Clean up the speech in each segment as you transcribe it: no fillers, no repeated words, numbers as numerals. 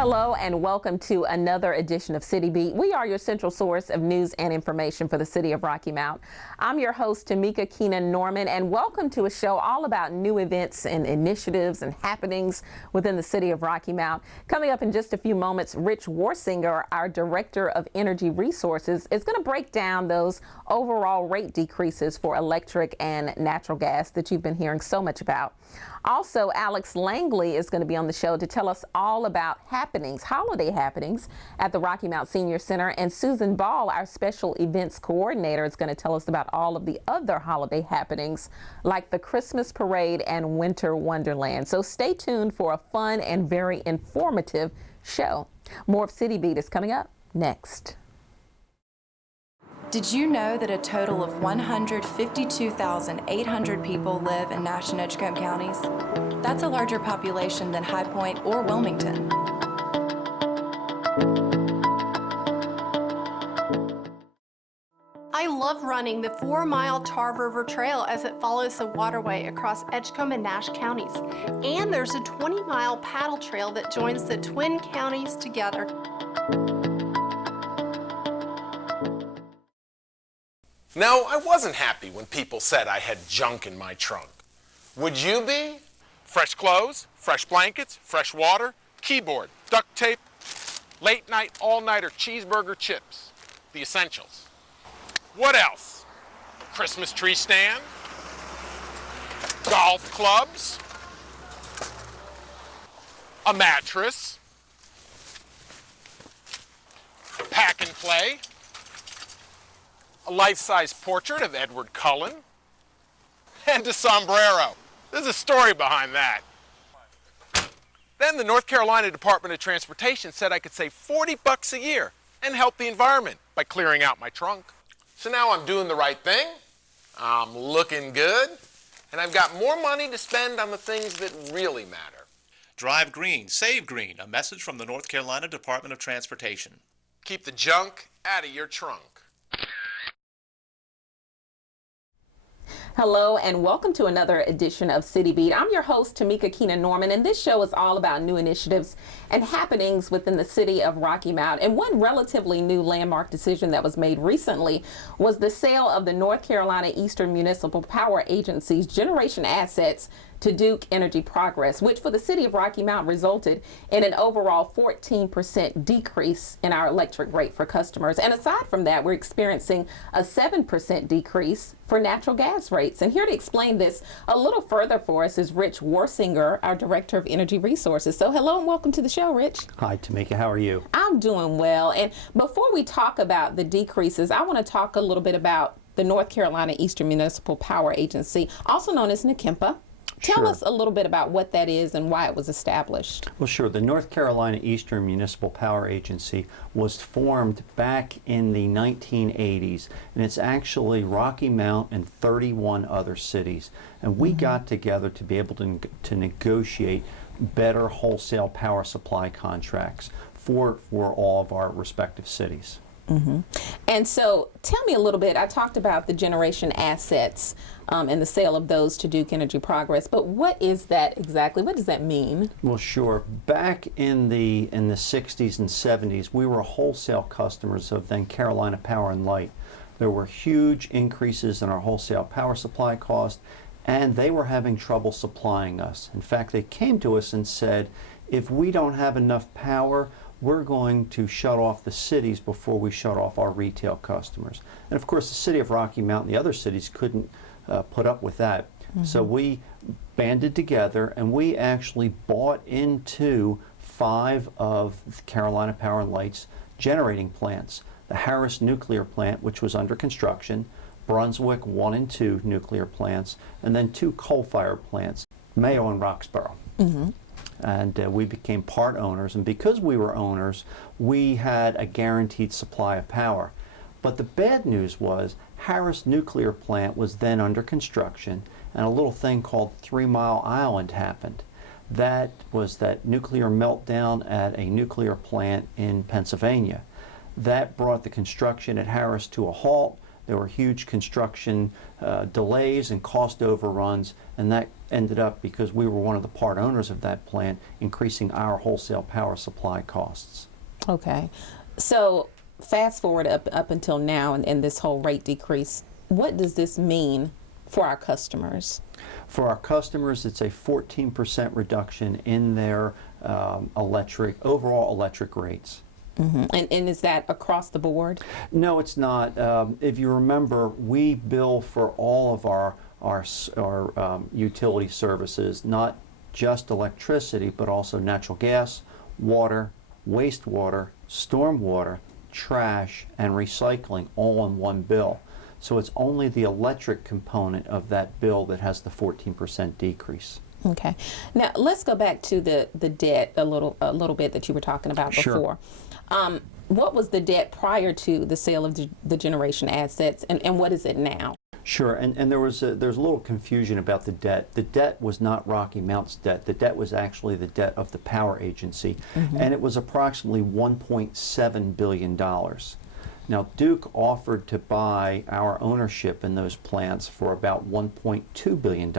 Hello and welcome to another edition of City Beat. We are your central source of news and information for the city of Rocky Mount. I'm your host, Tamika Keenan Norman, and welcome to a show all about new events and initiatives and happenings within the city of Rocky Mount. Coming up in just a few moments, Rich Warsinger, our Director of Energy Resources, is going to break down those overall rate decreases for electric and natural gas that you've been hearing so much about. Also, Alex Langley is going to be on the show to tell us all about holiday happenings at the Rocky Mount Senior Center. And Susan Ball, our special events coordinator, is going to tell us about all of the other holiday happenings like the Christmas parade and Winter Wonderland. So stay tuned for a fun and very informative show. More of City Beat is coming up next. Did you know that a total of 152,800 people live in Nash and Edgecombe counties? That's a larger population than High Point or Wilmington. I love running the 4-mile Tar River Trail as it follows the waterway across Edgecombe and Nash counties. And there's a 20-mile paddle trail that joins the twin counties together. No, I wasn't happy when people said I had junk in my trunk. Would you be? Fresh clothes, fresh blankets, fresh water, keyboard, duct tape, late night, all-nighter cheeseburger chips, the essentials. What else? Christmas tree stand, golf clubs, a mattress, pack and play, a life-size portrait of Edward Cullen, and a sombrero. There's a story behind that. Then the North Carolina Department of Transportation said I could save $40 a year and help the environment by clearing out my trunk. So now I'm doing the right thing, I'm looking good, and I've got more money to spend on the things that really matter. Drive green, save green, a message from the North Carolina Department of Transportation. Keep the junk out of your trunk. Hello and welcome to another edition of City Beat. I'm your host, Tamika Keenan Norman, and this show is all about new initiatives and happenings within the city of Rocky Mount. And one relatively new landmark decision that was made recently was the sale of the North Carolina Eastern Municipal Power Agency's generation assets to Duke Energy Progress, which for the city of Rocky Mount resulted in an overall 14% decrease in our electric rate for customers. And aside from that, we're experiencing a 7% decrease for natural gas rates. And here to explain this a little further for us is Rich Warsinger, our Director of Energy Resources. So hello and welcome to the show, Rich. Hi, Tamika. How are you? I'm doing well. And before we talk about the decreases, I want to talk a little bit about the North Carolina Eastern Municipal Power Agency, also known as NCEMPA. Tell us a little bit about what that is and why it was established. Well, sure. The North Carolina Eastern Municipal Power Agency was formed back in the 1980s, and it's actually Rocky Mount and 31 other cities. And we got together to be able to negotiate better wholesale power supply contracts for all of our respective cities. And so tell me a little bit, I talked about the generation assets and the sale of those to Duke Energy Progress, but what is that exactly? What does that mean? Well, sure. Back in the 60s and 70s, we were wholesale customers of then Carolina Power and Light. There were huge increases in our wholesale power supply cost, and they were having trouble supplying us. In fact, they came to us and said, if we don't have enough power, we're going to shut off the cities before we shut off our retail customers. And of course, the city of Rocky Mount and the other cities couldn't put up with that. So we banded together and we actually bought into 5 of Carolina Power and Light's generating plants. The Harris Nuclear Plant, which was under construction, Brunswick 1 and 2 nuclear plants, and then 2 coal-fired plants, Mayo and Roxborough. And we became part owners, and because we were owners, we had a guaranteed supply of power. But the bad news was Harris Nuclear Plant was then under construction, and a little thing called 3 Mile Island happened. That was that nuclear meltdown at a nuclear plant in Pennsylvania. That brought the construction at Harris to a halt. There were huge construction delays and cost overruns, and that ended up, because we were one of the part owners of that plant, increasing our wholesale power supply costs. Okay. So fast forward up until now and this whole rate decrease, what does this mean for our customers? For our customers, it's a 14% reduction in their overall electric rates. Mm-hmm. And is that across the board? No, it's not. If you remember, we bill for all of our utility services, not just electricity, but also natural gas, water, wastewater, stormwater, trash, and recycling, all in one bill. So it's only the electric component of that bill that has the 14% decrease. Okay. Now let's go back to the debt a little bit that you were talking about before. Sure. What was the debt prior to the sale of the generation assets, and what is it now? Sure, and there's a little confusion about the debt. The debt was not Rocky Mount's debt. The debt was actually the debt of the power agency, and it was approximately $1.7 billion. Now, Duke offered to buy our ownership in those plants for about $1.2 billion.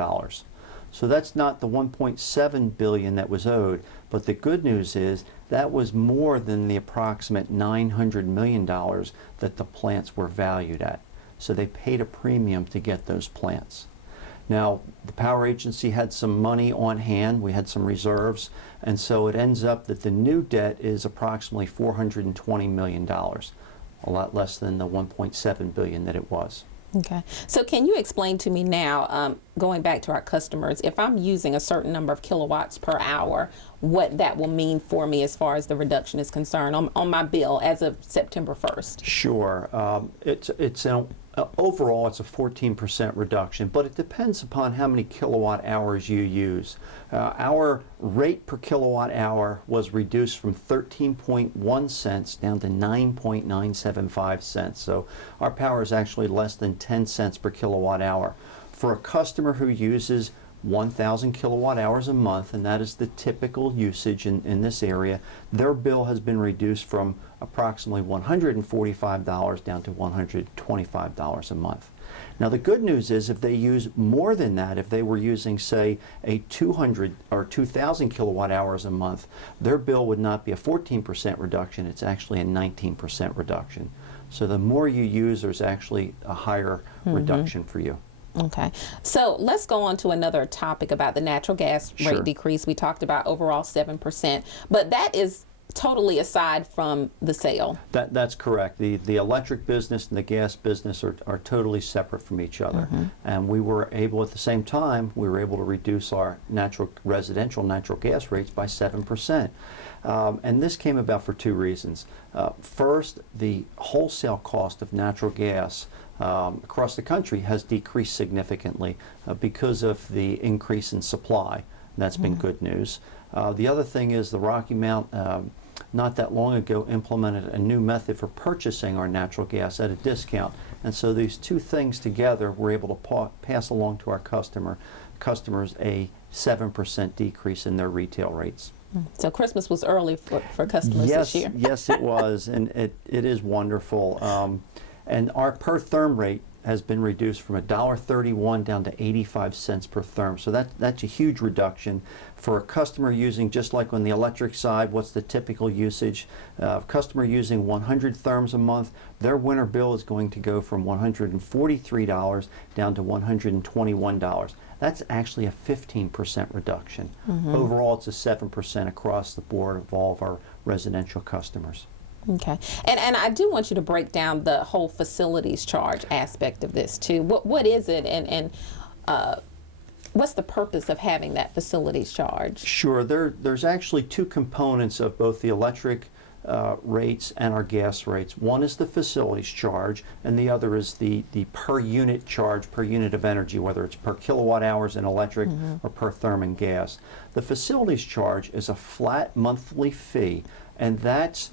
So that's not the $1.7 billion that was owed, but the good news is that was more than the approximate $900 million that the plants were valued at. So they paid a premium to get those plants. Now, the power agency had some money on hand, we had some reserves, and so it ends up that the new debt is approximately $420 million, a lot less than the $1.7 billion that it was. Okay. So can you explain to me now, going back to our customers, if I'm using a certain number of kilowatts per hour, what that will mean for me as far as the reduction is concerned on my bill as of September 1st? Sure. Overall, it's a 14% reduction, but it depends upon how many kilowatt hours you use. Our rate per kilowatt hour was reduced from 13.1 cents down to 9.975 cents. So our power is actually less than 10 cents per kilowatt hour. For a customer who uses 1,000 kilowatt hours a month, and that is the typical usage in this area, their bill has been reduced from approximately $145 down to $125 a month. Now the good news is if they use more than that, if they were using say a 200 or 2,000 kilowatt hours a month, their bill would not be a 14% reduction, it's actually a 19% reduction. So the more you use, there's actually a higher reduction for you. Okay, so let's go on to another topic about the natural gas rate Sure. decrease. We talked about overall 7%, but that is totally aside from the sale. That's correct. The electric business and the gas business are totally separate from each other. And we were able, at the same time, we were able to reduce our residential natural gas rates by 7%. And this came about for two reasons. First, the wholesale cost of natural gas across the country has decreased significantly because of the increase in supply. That's been good news. The other thing is the Rocky Mount not that long ago implemented a new method for purchasing our natural gas at a discount. And so these two things together were able to pass along to our customers a 7% decrease in their retail rates. So Christmas was early for customers this year. Yes, it was, and it is wonderful. And our per therm rate has been reduced from $1.31 down to 85 cents per therm. So that's a huge reduction. For a customer using, just like on the electric side, what's the typical usage? A customer using 100 therms a month, their winter bill is going to go from $143 down to $121. That's actually a 15% reduction. Overall, it's a 7% across the board of all of our residential customers. Okay, and I do want you to break down the whole facilities charge aspect of this too. What is it, and what's the purpose of having that facilities charge? Sure, there's actually two components of both the electric rates and our gas rates. One is the facilities charge, and the other is the per unit charge, per unit of energy, whether it's per kilowatt hours in electric or per therm in gas. The facilities charge is a flat monthly fee, and that's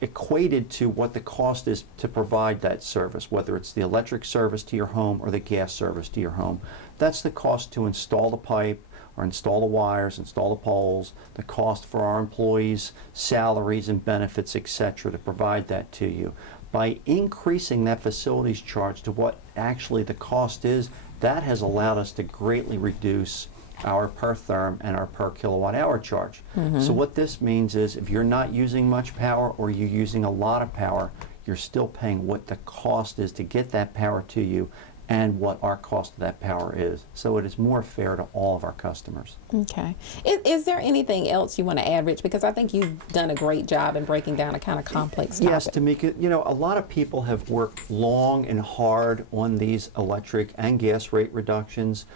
equated to what the cost is to provide that service, whether it's the electric service to your home or the gas service to your home. That's the cost to install the pipe or install the wires, install the poles, the cost for our employees' salaries and benefits, etc., to provide that to you. By increasing that facilities charge to what actually the cost is, that has allowed us to greatly reduce our per therm and our per kilowatt hour charge. So what this means is if you're not using much power or you're using a lot of power, you're still paying what the cost is to get that power to you and what our cost of that power is. So it is more fair to all of our customers. Okay. Is there anything else you want to add, Rich? Because I think you've done a great job in breaking down a kind of complex topic. Yes, Tamika, you know, a lot of people have worked long and hard on these electric and gas rate reductions.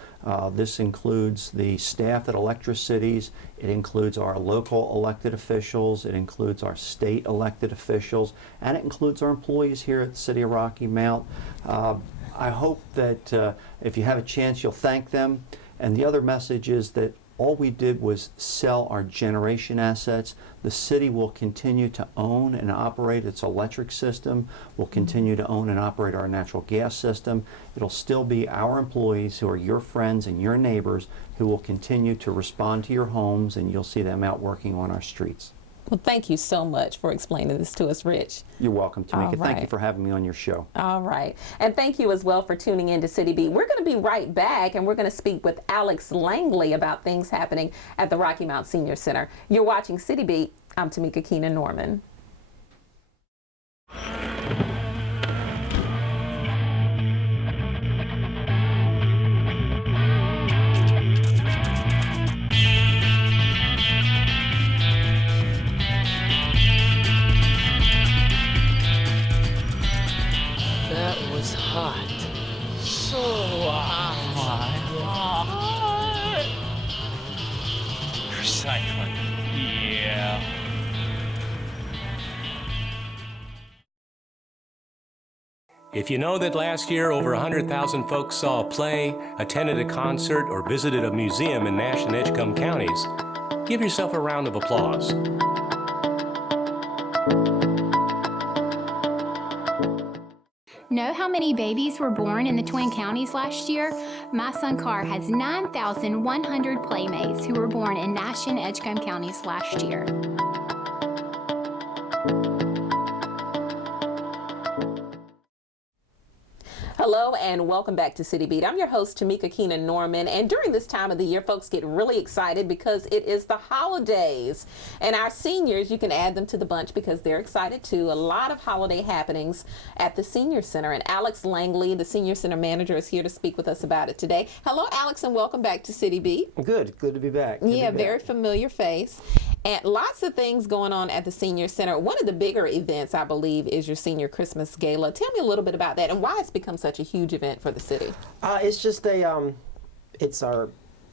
This includes the staff at Electricities, it includes our local elected officials, it includes our state elected officials, and it includes our employees here at the City of Rocky Mount. I hope that if you have a chance, you'll thank them. And the other message is that all we did was sell our generation assets. The city will continue to own and operate its electric system. We'll continue to own and operate our natural gas system. It'll still be our employees who are your friends and your neighbors who will continue to respond to your homes, and you'll see them out working on our streets. Well, thank you so much for explaining this to us, Rich. You're welcome, Tamika. All Thank you right. for having me on your show. All right. And thank you as well for tuning in to City Beat. We're going to be right back, and we're going to speak with Alex Langley about things happening at the Rocky Mount Senior Center. You're watching City Beat. I'm Tamika Keenan Norman. That was hot. So hot. Recycling. Yeah. If you know that last year over 100,000 folks saw a play, attended a concert, or visited a museum in Nash and Edgecombe counties, give yourself a round of applause. Know how many babies were born in the Twin Counties last year? My son Carr has 9,100 playmates who were born in Nash and Edgecombe counties last year. Hello and welcome back to City Beat. I'm your host, Tamika Keenan Norman, and during this time of the year, folks get really excited because it is the holidays. And our seniors, you can add them to the bunch because they're excited too. A lot of holiday happenings at the Senior Center, and Alex Langley, the Senior Center Manager, is here to speak with us about it today. Hello, Alex, and welcome back to City Beat. Good to be back. Good Yeah, to be very back. familiar face. And lots of things going on at the Senior Center. One of the bigger events, I believe, is your Senior Christmas Gala. Tell me a little bit about that and why it's become such a huge event for the city. It's just it's our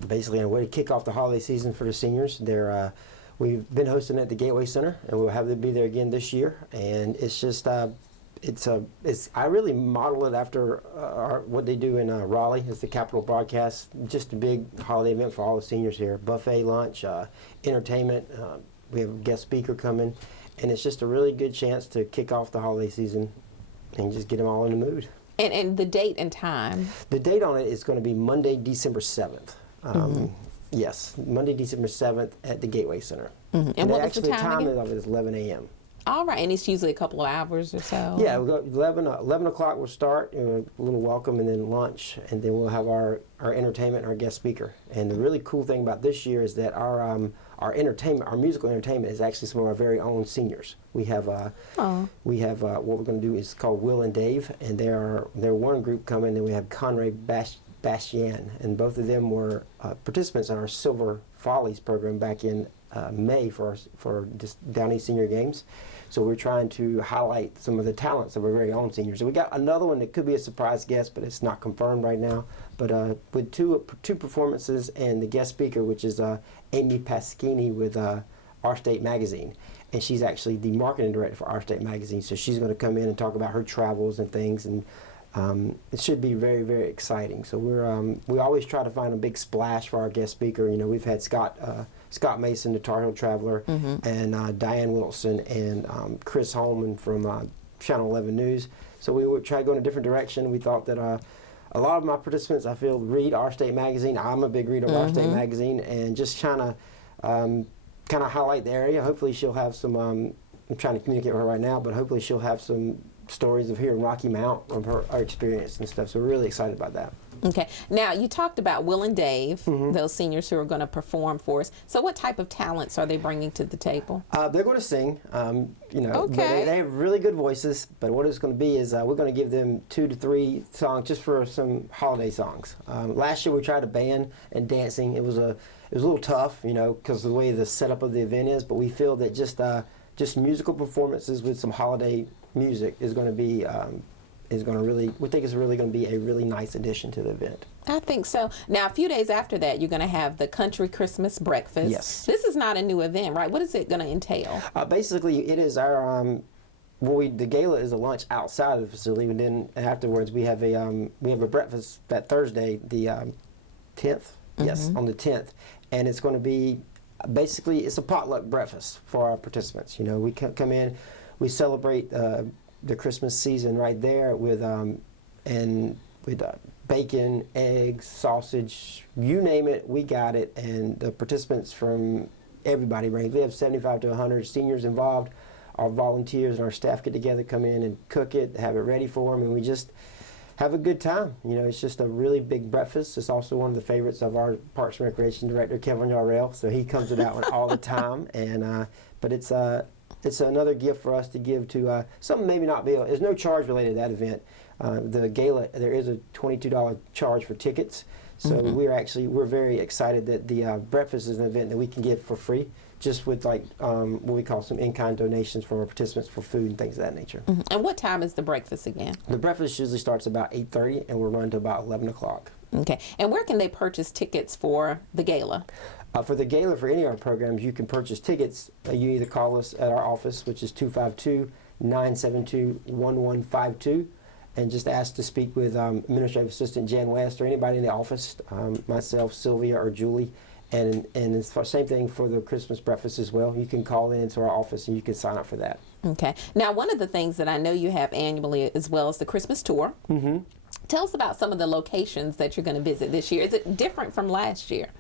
basically a way to kick off the holiday season for the seniors. We've been hosting it at the Gateway Center, and we'll have to be there again this year. And it's just I really model it after what they do in Raleigh. It's the Capitol Broadcast, just a big holiday event for all the seniors here. Buffet lunch, entertainment. We have a guest speaker coming, and it's just a really good chance to kick off the holiday season and just get them all in the mood. And the date and time? The date on it is going to be Monday, December 7th. Yes, Monday, December 7th at the Gateway Center. And what was the time time again? of it is 11 a.m. All right, and it's usually a couple of hours or so? Yeah, we'll go 11 o'clock we'll start, a little welcome and then lunch, and then we'll have our entertainment and our guest speaker. And the really cool thing about this year is that our entertainment, our musical entertainment is actually some of our very own seniors. We have what we're going to do is called Will and Dave, and they're one group coming, and we have Conrad Bastian, and both of them were participants in our Silver Follies program back in May for Down East Senior Games. So we're trying to highlight some of the talents of our very own seniors. And we got another one that could be a surprise guest, but it's not confirmed right now. But with two performances and the guest speaker, which is Amy Paschini with Our State Magazine. And she's actually the marketing director for Our State Magazine. So she's going to come in and talk about her travels and things. And it should be very, very exciting. So we always try to find a big splash for our guest speaker. You know, we've had Scott Mason, the Tar Heel Traveler, and Diane Wilson, and Chris Holman from Channel 11 News. So we would try to go in a different direction. We thought that a lot of my participants, I feel, read Our State Magazine. I'm a big reader of Our State Magazine, and just trying to kind of highlight the area. Hopefully she'll have some, I'm trying to communicate with her right now, but hopefully she'll have some stories of here in Rocky Mount of her experience and stuff. So we're really excited about that. Okay. Now, you talked about Will and Dave, those seniors who are going to perform for us. So what type of talents are they bringing to the table? They're going to sing. You know, Okay. they have really good voices, but what it's going to be is we're going to give them 2 to 3 songs just for some holiday songs. Last year we tried a band and dancing. It was a little tough, you know, because of the way the setup of the event is, but we feel that just musical performances with some holiday music is going to be we think it's really going to be a really nice addition to the event. I think so. Now, a few days after that, you're going to have the Country Christmas Breakfast. Yes. This is not a new event, right? What is it going to entail? Basically, it is our the gala is a lunch outside of the facility, and then afterwards we have a breakfast that Thursday, the 10th. Yes, on the 10th, and it's going to be basically it's a potluck breakfast for our participants. You know, we come in, we celebrate the Christmas season right there with bacon, eggs, sausage, you name it, we got it. And the participants from everybody range. We have 75 to 100 seniors involved. Our volunteers and our staff get together, come in and cook it, have it ready for them, and we just have a good time. You know, it's just a really big breakfast. It's also one of the favorites of our Parks and Recreation Director, Kevin Yarrell, so he comes to that one all the time. And but it's another gift for us to give to something maybe not be. There's no charge related to that event. The gala, there is a $22 charge for tickets. So we're very excited that the breakfast is an event that we can give for free, just with like what we call some in-kind donations from our participants for food and things of that nature. And what time is the breakfast again? The breakfast usually starts about 8:30 and we'll run to about 11 o'clock. Okay. And where can they purchase tickets for the gala? For the gala, for any of our programs, you can purchase tickets. You either call us at our office, which is 252-972-1152, and just ask to speak with Administrative Assistant Jan West or anybody in the office, myself, Sylvia, or Julie. And it's the same thing for the Christmas breakfast as well. You can call into our office and you can sign up for that. Okay. Now, one of the things that I know you have annually as well is the Christmas tour. Tell us about some of the locations that you're going to visit this year. Is it different from last year?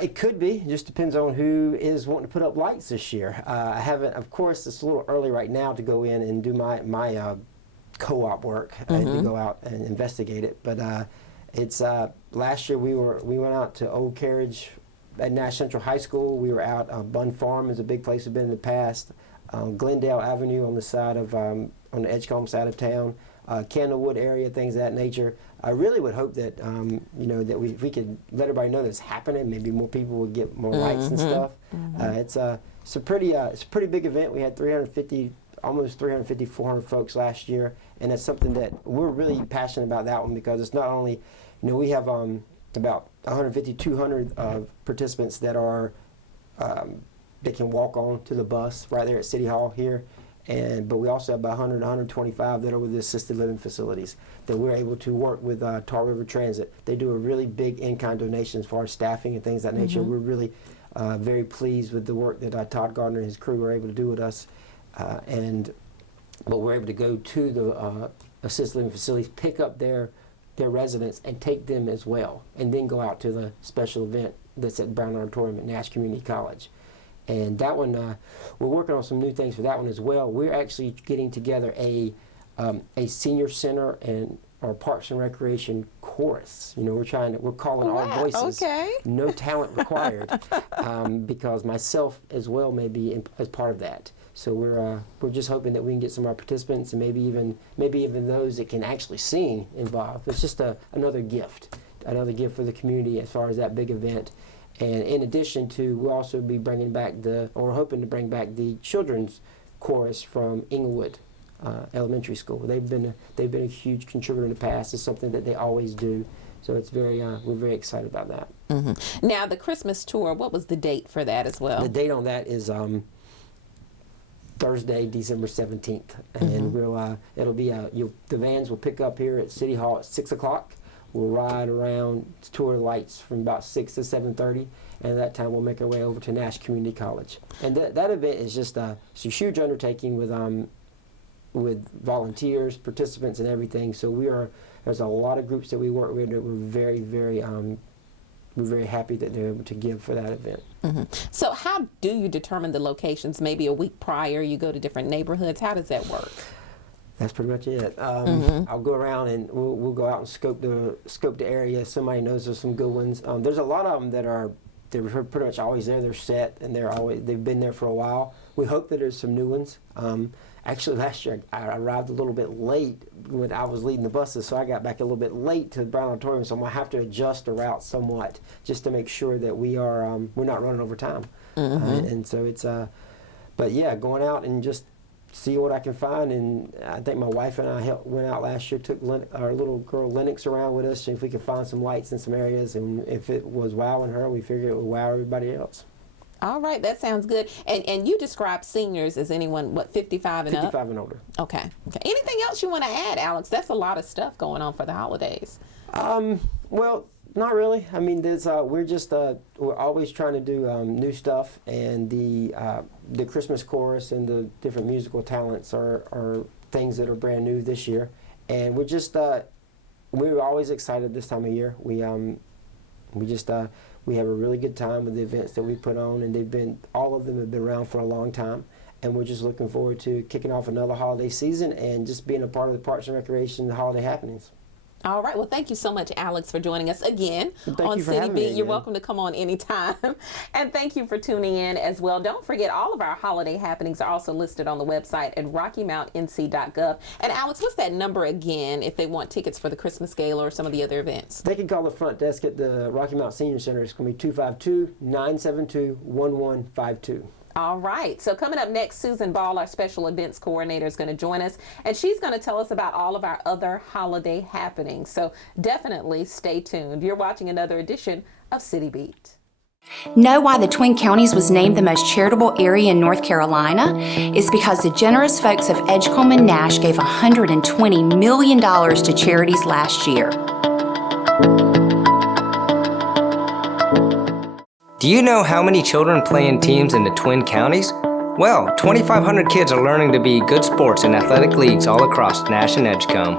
It could be. It just depends on who is wanting to put up lights this year. I haven't, of course, it's a little early right now to go in and do my co-op work and to go out and investigate it. But it's last year we went out to Old Carriage at Nash Central High School. We were out. Bunn Farm is a big place we've been in the past. Glendale Avenue on the side of on the Edgecombe side of town. Candlewood area, things of that nature. I really would hope that you know that if we could let everybody know that's happening, maybe more people would get more lights and stuff. It's a pretty big event. We had almost 350, 400 folks last year, and it's something that we're really passionate about that one because it's not only, you know, we have about 150, 200 participants that are that can walk on to the bus right there at City Hall here. But we also have about 100 to 125 that are with the assisted living facilities that we're able to work with Tar River Transit. They do a really big in-kind donations for our staffing and things of that nature. We're really very pleased with the work that Todd Gardner and his crew were able to do with us. But we're able to go to the assisted living facilities, pick up their residents and take them as well, and then go out to the special event that's at Brown Auditorium at Nash Community College. And that one, we're working on some new things for that one as well. We're actually getting together a senior center and our Parks and Recreation chorus. You know, we're calling all voices. Okay. No talent required, because myself as well may be as part of that. So we're just hoping that we can get some of our participants and maybe even those that can actually sing involved. It's just another gift for the community as far as that big event. And in addition to, we'll also be bringing back we're hoping to bring back the children's chorus from Inglewood Elementary School. They've been a huge contributor in the past. It's something that they always do. So it's we're very excited about that. Now the Christmas tour, what was the date for that as well? The date on that is Thursday, December 17th, and it'll be the vans will pick up here at City Hall at 6 o'clock. We'll ride around, tour the lights from about 6 to 7:30, and at that time we'll make our way over to Nash Community College. And that event is just it's a huge undertaking with volunteers, participants, and everything. So we are There's a lot of groups that we work with that we're very, we're very happy that they're able to give for that event. So how do you determine the locations? Maybe a week prior you go to different neighborhoods. How does that work? That's pretty much it. I'll go around and we'll go out and scope the area. Somebody knows there's some good ones. There's a lot of them they're pretty much always there. They're set and they've been there for a while. We hope that there's some new ones. Actually, last year I arrived a little bit late when I was leading the buses, so I got back a little bit late to the Brown Auditorium. So I'm gonna have to adjust the route somewhat just to make sure that we're not running over time. And so it's but yeah, going out and just see what I can find. And I think my wife and I went out last year, took our little girl Lennox around with us, see if we could find some lights in some areas. And if it was wowing her, we figured it would wow everybody else. All right, that sounds good. And you describe seniors as anyone, what, 55 and up? 55 and older. Okay. Anything else you want to add, Alex? That's a lot of stuff going on for the holidays. Well, not really. I mean, there's we're always trying to do new stuff, and the Christmas chorus and the different musical talents are things that are brand new this year, and we're just we're always excited this time of year. We have a really good time with the events that we put on, and all of them have been around for a long time. And we're just looking forward to kicking off another holiday season and just being a part of the Parks and Recreation holiday happenings. All right. Well, thank you so much, Alex, for joining us again on City Beat. You're welcome to come on anytime. And thank you for tuning in as well. Don't forget, all of our holiday happenings are also listed on the website at RockyMountNC.gov. And Alex, what's that number again if they want tickets for the Christmas Gala or some of the other events? They can call the front desk at the Rocky Mount Senior Center. It's going to be 252-972-1152. All right. So coming up next, Susan Ball, our special events coordinator, is going to join us, and she's going to tell us about all of our other holiday happenings. So definitely stay tuned. You're watching another edition of City Beat. Know why the Twin Counties was named the most charitable area in North Carolina? It's because the generous folks of Edgecombe and Nash gave $120 million to charities last year. Do you know how many children play in teams in the Twin Counties? Well, 2,500 kids are learning to be good sports in athletic leagues all across Nash and Edgecombe.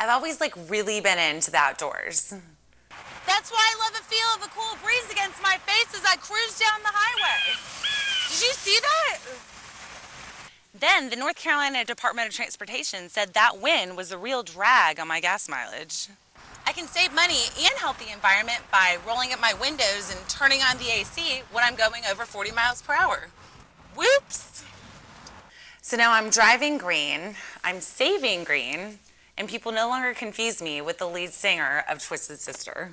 I've always really been into the outdoors. That's why I love the feel of a cool breeze against my face as I cruise down the highway. Did you see that? Then the North Carolina Department of Transportation said that wind was a real drag on my gas mileage. I can save money and help the environment by rolling up my windows and turning on the AC when I'm going over 40 miles per hour. Whoops! So now I'm driving green, I'm saving green, and people no longer confuse me with the lead singer of Twisted Sister.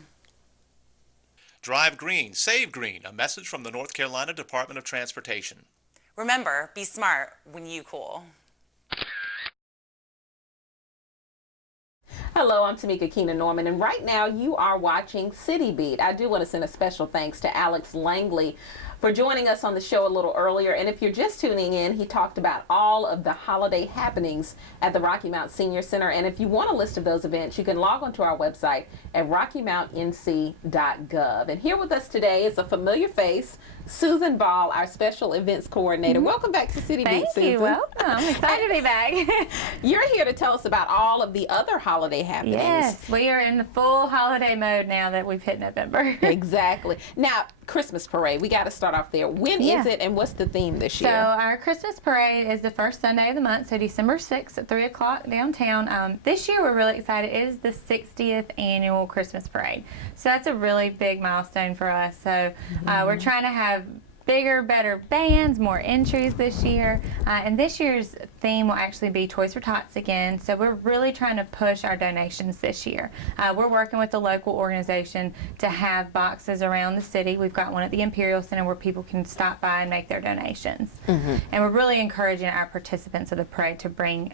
Drive green, save green, a message from the North Carolina Department of Transportation. Remember, be smart when you cool. Hello, I'm Tamika Keenan Norman, and right now you are watching City Beat. I do want to send a special thanks to Alex Langley for joining us on the show a little earlier. And if you're just tuning in, he talked about all of the holiday happenings at the Rocky Mount Senior Center. And if you want a list of those events, you can log onto our website at RockyMountNC.gov. And here with us today is a familiar face, Susan Ball, our special events coordinator. Welcome back to City Beat, Susan. Thank you. Welcome. I'm excited to be back. You're here to tell us about all of the other holiday happenings. Yes, we are in the full holiday mode now that we've hit November. Exactly. Now, Christmas parade, we got to start off there. When is it, and what's the theme this year? So our Christmas parade is the first Sunday of the month, so December 6th at 3 o'clock downtown. This year we're really excited. It is the 60th annual Christmas parade. So that's a really big milestone for us. So we're trying to have bigger, better bands, more entries this year. And this year's theme will actually be Toys for Tots again. So we're really trying to push our donations this year. We're working with the local organization to have boxes around the city. We've got one at the Imperial Center where people can stop by and make their donations. And we're really encouraging our participants of the parade to bring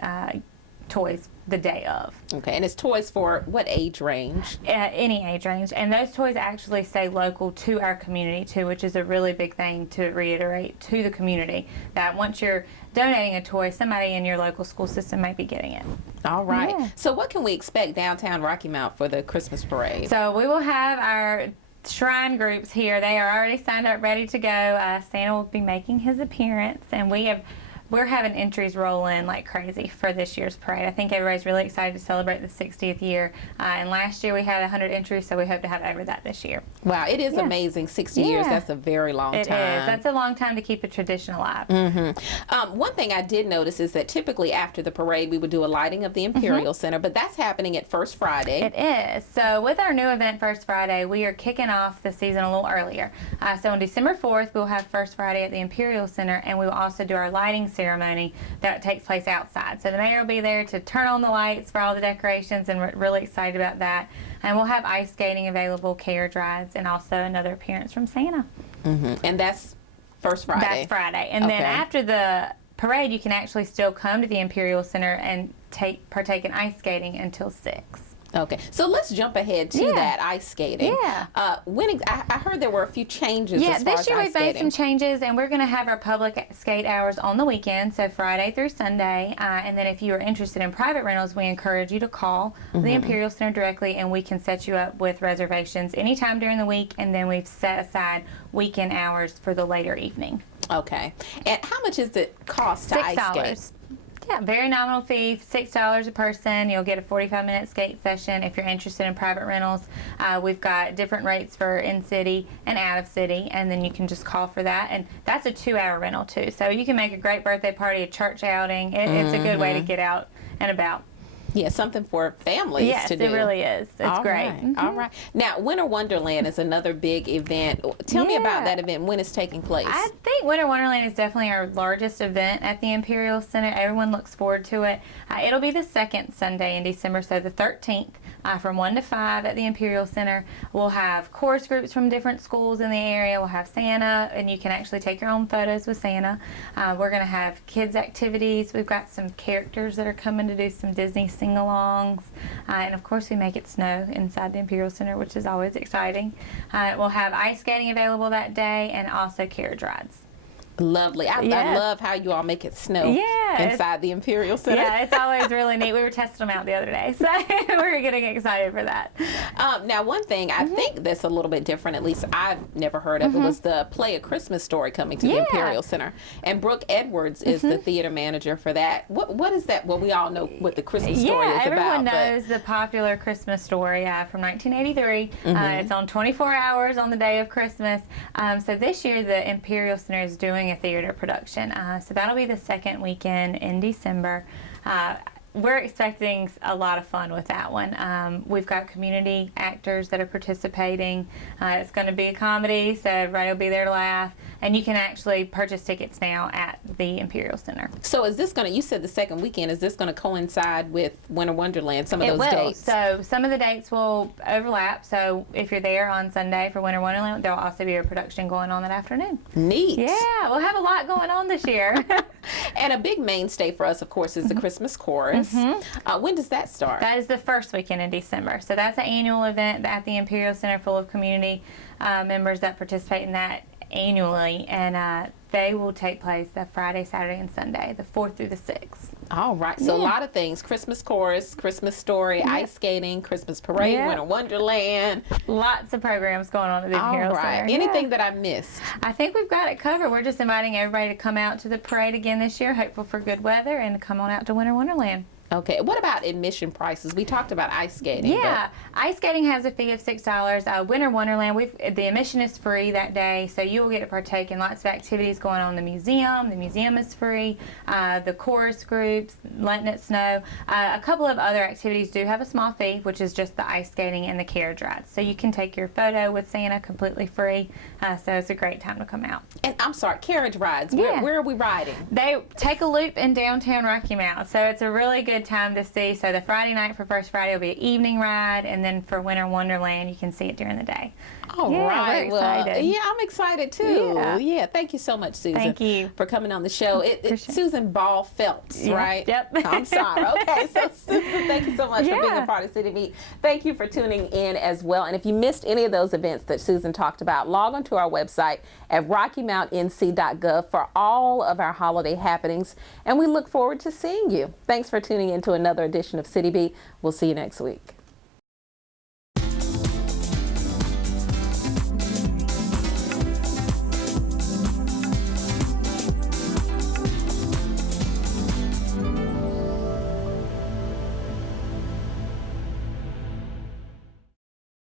toys the day of. Okay, and it's toys for what age range? Any age range. And those toys actually stay local to our community too, which is a really big thing to reiterate to the community, that once you're donating a toy, somebody in your local school system might be getting it. All right. Yeah. So what can we expect downtown Rocky Mount for the Christmas parade? So we will have our shrine groups here. They are already signed up, ready to go. Santa will be making his appearance, and we're having entries roll in like crazy for this year's parade. I think everybody's really excited to celebrate the 60th year. And last year we had 100 entries, so we hope to have over that this year. Wow, it is amazing. 60 years, that's a very long time. It is. That's a long time to keep a tradition alive. One thing I did notice is that typically after the parade we would do a lighting of the Imperial Center, but that's happening at First Friday. It is. So with our new event, First Friday, we are kicking off the season a little earlier. So on December 4th, we'll have First Friday at the Imperial Center, and we will also do our lighting ceremony that takes place outside. So the mayor will be there to turn on the lights for all the decorations, and we're really excited about that. And we'll have ice skating available, carriage rides, and also another appearance from Santa. And that's First Friday? That's Friday. And then after the parade, you can actually still come to the Imperial Center and partake in ice skating until 6. Okay, so let's jump ahead to that ice skating. I heard there were a few changes. Yeah, as far this year as we've made skating. some changes, and we're going to have our public skate hours on the weekend, so Friday through Sunday. And then if you are interested in private rentals, we encourage you to call the Imperial Center directly, and we can set you up with reservations anytime during the week. And then we've set aside weekend hours for the later evening. Okay, and how much does it cost to ice skate? Yeah, very nominal fee, $6 a person. You'll get a 45-minute skate session. If you're interested in private rentals, we've got different rates for in-city and out-of-city, and then you can just call for that. And that's a 2-hour rental, too. So you can make a great birthday party, a church outing. It's a good way to get out and about. Yeah, something for families to do. Yes, it really is. It's great. All right. Now, Winter Wonderland is another big event. Tell me about that event, when it's taking place. I think Winter Wonderland is definitely our largest event at the Imperial Center. Everyone looks forward to it. It'll be the second Sunday in December, so the 13th. From 1 to 5 at the Imperial Center. We'll have chorus groups from different schools in the area. We'll have Santa, and you can actually take your own photos with Santa. We're going to have kids activities. We've got some characters that are coming to do some Disney sing-alongs. And of course we make it snow inside the Imperial Center, which is always exciting. We'll have ice skating available that day, and also carriage rides. Lovely. I love how you all make it snow inside the Imperial Center. Yeah, it's always really neat. We were testing them out the other day, so we're getting excited for that. Now, one thing I think that's a little bit different, at least I've never heard of, it was the Play a Christmas Story coming to the Imperial Center. And Brooke Edwards is the theater manager for that. What is that? Well, we all know what the Christmas story is about. Yeah, everyone knows the popular Christmas story from 1983. It's on 24 hours on the day of Christmas. So this year the Imperial Center is doing a theater production. So that'll be the second weekend in December. We're expecting a lot of fun with that one. We've got community actors that are participating. It's going to be a comedy, so everybody will be there to laugh. And you can actually purchase tickets now at the Imperial Center. So is this going to, you said the second weekend, is this going to coincide with Winter Wonderland, some of those dates? So some of the dates will overlap. So if you're there on Sunday for Winter Wonderland, there will also be a production going on that afternoon. Neat. Yeah, we'll have a lot going on this year. And a big mainstay for us, of course, is the Christmas Chorus. When does that start? That is the first weekend in December. So that's an annual event at the Imperial Center full of community members that participate in that annually, and they will take place the Friday, Saturday, and Sunday, the 4th through the 6th. All right, so a lot of things: Christmas Chorus, Christmas Story, ice skating, Christmas Parade, Winter Wonderland. Lots of programs going on at the Imperial Center. Anything that I missed? I think we've got it covered. We're just inviting everybody to come out to the parade again this year, hopeful for good weather, and come on out to Winter Wonderland. Okay, what about admission prices? We talked about ice skating. Yeah, ice skating has a fee of $6. Winter Wonderland, the admission is free that day, so you will get to partake in lots of activities going on in the museum. The museum is free. The chorus groups, letting it snow. A couple of other activities do have a small fee, which is just the ice skating and the carriage rides. So you can take your photo with Santa completely free, so it's a great time to come out. And I'm sorry, carriage rides, where are we riding? They take a loop in downtown Rocky Mount, so it's a really good time to see. So the Friday night for First Friday will be an evening ride, and then for Winter Wonderland you can see it during the day. All right. Well, yeah, I'm excited too. Yeah. Thank you so much, Susan. Thank you for coming on the show. It's Susan Ball Phelps, right? Yep. I'm sorry. Okay. So Susan, thank you so much for being a part of City Beat. Thank you for tuning in as well. And if you missed any of those events that Susan talked about, log on to our website at RockyMountNC.gov for all of our holiday happenings. And we look forward to seeing you. Thanks for tuning in to another edition of City Beat. We'll see you next week.